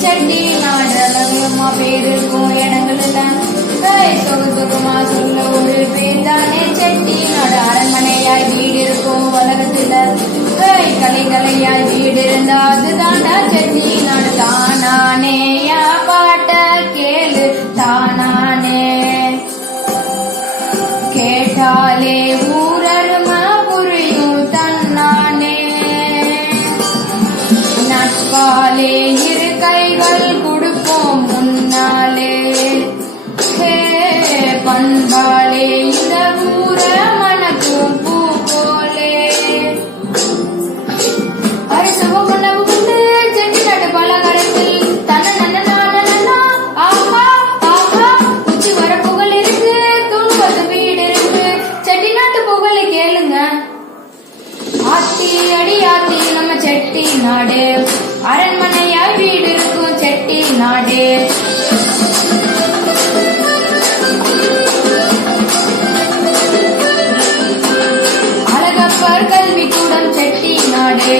செட்டி நாடு அழகமா பேர் இருக்கும் இடங்கள் எல்லாம் சொகுமா சொல்ல ஒரு பேர் தானே செட்டி நாடு. அரண்மனையாய் வீடு இருக்கும் உலகத்துல கலையாய் வீடு இருந்தா அதுதான்டா செட்டி நாடு. தானானே யா பாட்ட கேளு தானானே கேட்டாலே ஊரருமா புரியும் தன்னானே. நட்பாலே இரு கைகள் கொடுப்போம் முன்னாலே பண்பாலே இந்த ஊர மனக்கும் பூ போலே. அரிசவ உணவு உண்டு செட்டி நாடு பலகாரத்தில் தன்ன ஆஹா ஆஹா உச்சி வர புகழ் இருக்கு தூங்குவது வீடு இருக்கு செட்டி நாட்டு புகழை கேளுங்க. ஆத்தி அடி ஆத்தி நம்ம செட்டி நாடு அரண்மனையா வீடு இருக்கும் செட்டி நாடு. அழகப்பர் கல்வி கூடம் செட்டி நாடு